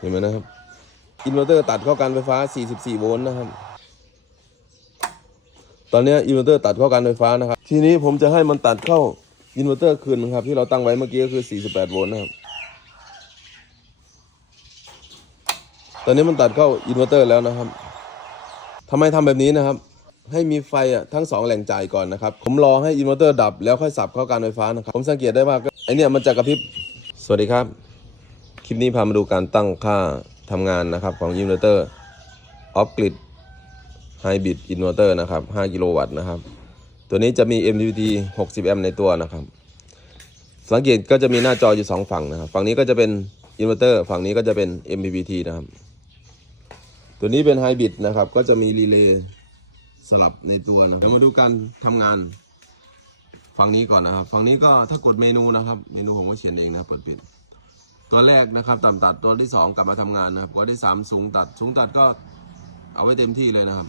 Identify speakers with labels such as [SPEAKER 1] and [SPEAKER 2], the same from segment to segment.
[SPEAKER 1] เห็นไหมนะครับ อินเวอร์เตอร์ตัดเข้าการไฟฟ้า 44 โวลต์นะครับ ตอนนี้อินเวอร์เตอร์ตัดเข้าการไฟฟ้านะครับ ทีนี้ผมจะให้มันตัดเข้าอินเวอร์เตอร์คืนนะครับ ที่เราตั้งไว้เมื่อกี้ก็คือ 48 โวลต์นะครับ ตอนนี้มันตัดเข้าอินเวอร์เตอร์แล้วนะครับทำไมทำแบบนี้นะครับ ให้มีไฟอะทั้งสองแหล่งจ่ายก่อนนะครับ ผมรอให้อินเวอร์เตอร์ดับแล้วค่อยสับเข้าการไฟฟ้านะครับ ผมสังเกตได้ว่าไอเนี่ยมันจะกระพริบ สวัสดีครับ ลิปนี้พามาดูการตั้งค่าทำงานนะครับของอินเวอร์เตอร์ออฟกริดไฮบริดอินเวอร์เตอร์นะครับ 5 กิโลวัตต์นะครับ ตัวนี้จะมี MPPT 60 แอมป์ในตัวนะครับ สังเกตก็จะมีหน้าจออยู่ 2 ฝั่งนะครับ ฝั่งนี้ก็จะเป็นอินเวอร์เตอร์ ฝั่งนี้ก็จะเป็น MPPT นะครับ ตัวนี้เป็นไฮบริดนะครับ ก็จะมีรีเลย์สลับในตัวนะเดี๋ยวมาดูการทำงาน ฝั่งนี้ก่อนนะครับ ฝั่งนี้ก็ถ้ากดเมนูนะครับ เมนูผมก็เขียนเองนะเปิดปิด ตัวแรกนะครับต่ำตัดตัวที่สองกลับมาทำงานนะครับตัวที่สามสูงตัดสูงตัดก็เอาไว้เต็มที่เลยนะครับ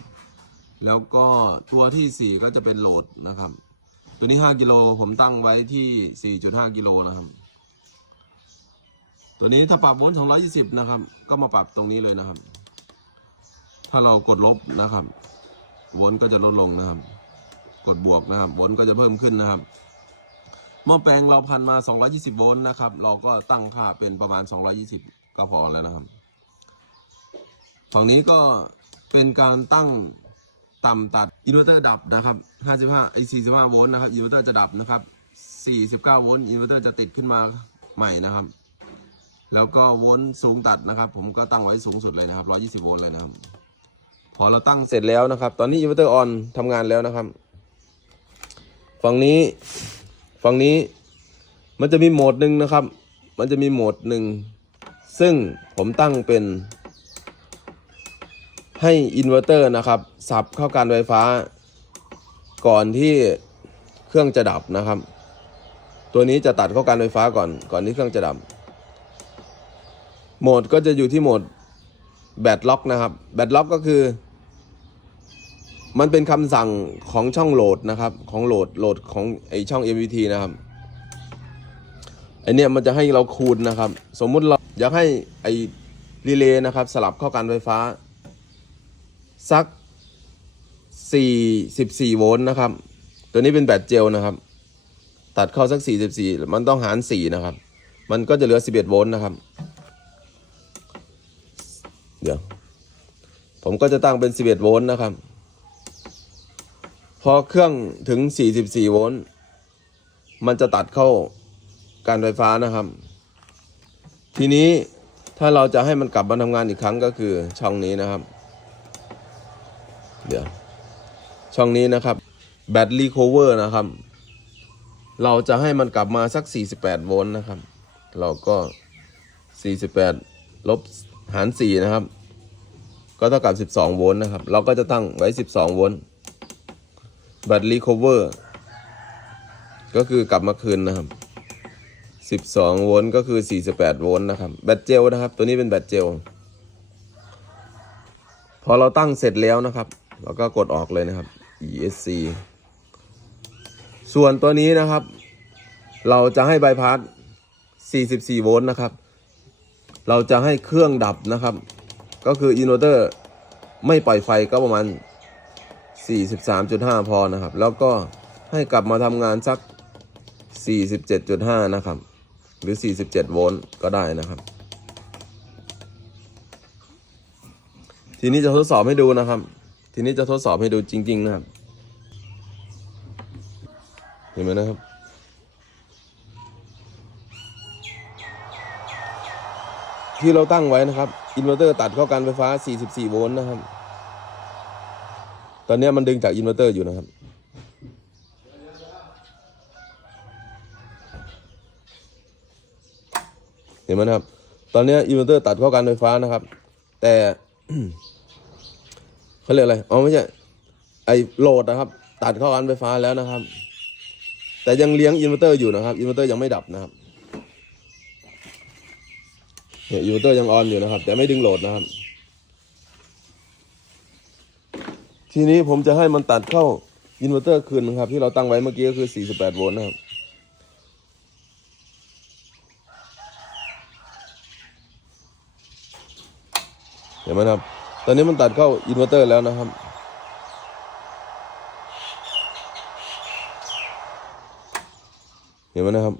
[SPEAKER 1] แล้วก็ตัวที่สี่ก็จะเป็นโหลดนะครับ ตัวนี้ห้ากิโลผมตั้งไว้ที่สี่จุดห้ากิโลนะครับ ตัวนี้ถ้าปรับโวลต์สองร้อยี่สิบนะครับ ก็มาปรับตรงนี้เลยนะครับ ถ้าเรากดลบนะครับโวลต์ก็จะลดลงนะครับ กดบวกนะครับโวลต์ก็จะเพิ่มขึ้นนะครับ หม้อแปลงเราพันมา 220 โวลต์นะครับ เราก็ตั้งค่าเป็นประมาณ 220 ก็พอแล้วนะครับ ฝั่งนี้ก็เป็นการตั้งต่ำตัดอินเวอร์เตอร์ดับนะครับ 55ไอ้45 โวลต์นะครับอินเวอร์เตอร์จะดับนะครับ 49 โวลต์อินเวอร์เตอร์จะติดขึ้นมาใหม่นะครับ แล้วก็โวลต์สูงตัดนะครับ ผมก็ตั้งไว้สูงสุดเลยนะครับ 120 โวลต์เลยนะครับ พอเราตั้งเสร็จแล้วนะครับ ตอนนี้อินเวอร์เตอร์ออนทำงานแล้วนะครับ ฝั่งนี้ ฝั่งนี้มันจะมีโหมดหนึ่งนะครับ มันจะมีโหมดหนึ่ง ซึ่งผมตั้งเป็น ให้อินเวอร์เตอร์นะครับ สับเข้าการไฟฟ้า ก่อนที่เครื่องจะดับนะครับ ตัวนี้จะตัดเข้าการไฟฟ้าก่อน ก่อนที่เครื่องจะดับ โหมดก็จะอยู่ที่โหมดแบตล็อกนะครับ แบตล็อกก็คือ มันเป็นคำสั่งของช่องโหลดนะครับ ของโหลดโหลดของไอช่อง MVT นะครับไอเนี้ยมันจะให้เราคูณนะครับ สมมุติเราอยากให้ไอรีเลย์นะครับ สลับเข้าการไฟฟ้า สัก44โวลต์นะครับ ตัวนี้เป็นแบตเจลนะครับ ตัดเข้าสัก 44 มันต้องหาร 4 นะครับ มันก็จะเหลือ 11 โวลต์นะครับ เดี๋ยว ผมก็จะตั้งเป็น 11 โวลต์นะครับ พอเครื่องถึง 44 โวลต์ มันจะตัดเข้าการไฟฟ้านะครับ ทีนี้ถ้าเราจะให้มันกลับมาทำงานอีกครั้งก็คือช่องนี้นะครับ เดี๋ยว ช่องนี้นะครับ แบตรีโคเวอร์นะครับ เราจะให้มันกลับมาสัก 48 โวลต์นะครับ เราก็ 48 ลบหาร 4 นะครับ ก็เท่ากับ 12 โวลต์นะครับ เราก็จะตั้งไว้ 12 โวลต์ บตรีโคเวอร์ก็คือกลับมาคืนนะครับ 12 โวลต์ก็คือ 48 โวลต์นะครับแบตเจลนะครับ ตัวนี้เป็นแบตเจล พอเราตั้งเสร็จแล้วนะครับ เราก็กดออกเลยนะครับ ESC ส่วนตัวนี้นะครับ เราจะให้บายพาส44 โวลต์นะครับ เราจะให้เครื่องดับนะครับ ก็คืออินเวอร์เตอร์ไม่ปล่อยไฟก็ประมาณ 43.5 พอนะครับ แล้วก็ให้กลับมาทำงานสัก 47.5 นะครับ หรือ 47 โวลต์ก็ได้นะครับ ทีนี้จะทดสอบให้ดูนะครับ ทีนี้จะทดสอบให้ดูจริง ๆ นะครับ เห็นไหมนะครับที่เราตั้งไว้นะครับ อินเวอร์เตอร์ตัดเข้าการไฟฟ้า 44 โวลต์นะครับ อนนี้มันดึงจากอินเวอร์เตอร์อยู่นะครับ เห็นไหมครับ ตอนนี้อินเวอร์เตอร์ตัดเข้าการไฟฟ้านะครับ แต่เขาเรียกอะไรอ๋อไม่ใช่ไอโหลดนะครับ ตัดเข้าการไฟฟ้าแล้วนะครับ แต่ยังเลี้ยงอินเวอร์เตอร์อยู่นะครับอินเวอร์เตอร์ยังไม่ดับนะครับเนี่ยอินเวอร์เตอร์ยังออนอยู่นะครับ แต่ไม่ดึงโหลดนะครับ ทีนี้ผมจะให้มันตัดเข้าอินเวอร์เตอร์คืนนะครับ ที่เราตั้งไว้เมื่อกี้ก็คือ 48 โวลต์นะครับตห็นไหมครับ ตอนนี้มันตัดเข้าอินเวอร์เตอร์แล้วนะครับ เห็นไหมนะครับ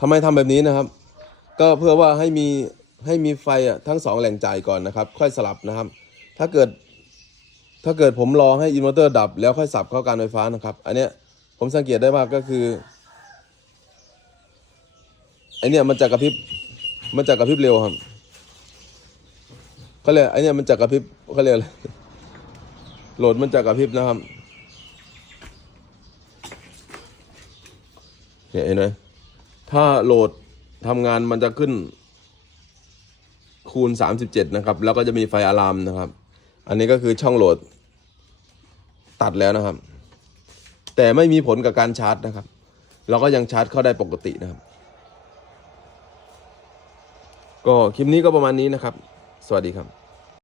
[SPEAKER 1] ทำไมทำแบบนี้นะครับ ก็เพื่อว่าให้มีให้มีไฟอะทั้งสองแหล่งจ่ายก่อนนะครับ ค่อยสลับนะครับ ถ้าเกิด ถ้าเกิดผมรอให้อินเวอร์เตอร์ดับ แล้วค่อยสับเข้าการไฟฟ้านะครับ อันเนี้ยผมสังเกตได้ว่าก็คือไอเนี้ยมันจะกระพริบ มันจะกระพริบเร็วครับเขาเรียกไอเนี้ยมันจะกระพริบเขาเรียกอะไรโหลดมันจะกระพริบนะครับเนี่ยเห็นไหมถ้าโหลดทำงานมันจะขึ้นคูณ 37 นะครับ แล้วก็จะมีไฟอะลามนะครับ อันนี้ก็คือช่องโหลดตัดแล้วนะครับ แต่ไม่มีผลกับการชาร์จนะครับ เราก็ยังชาร์จเข้าได้ปกตินะครับ ก็คลิปนี้ก็ประมาณนี้นะครับ สวัสดีครับ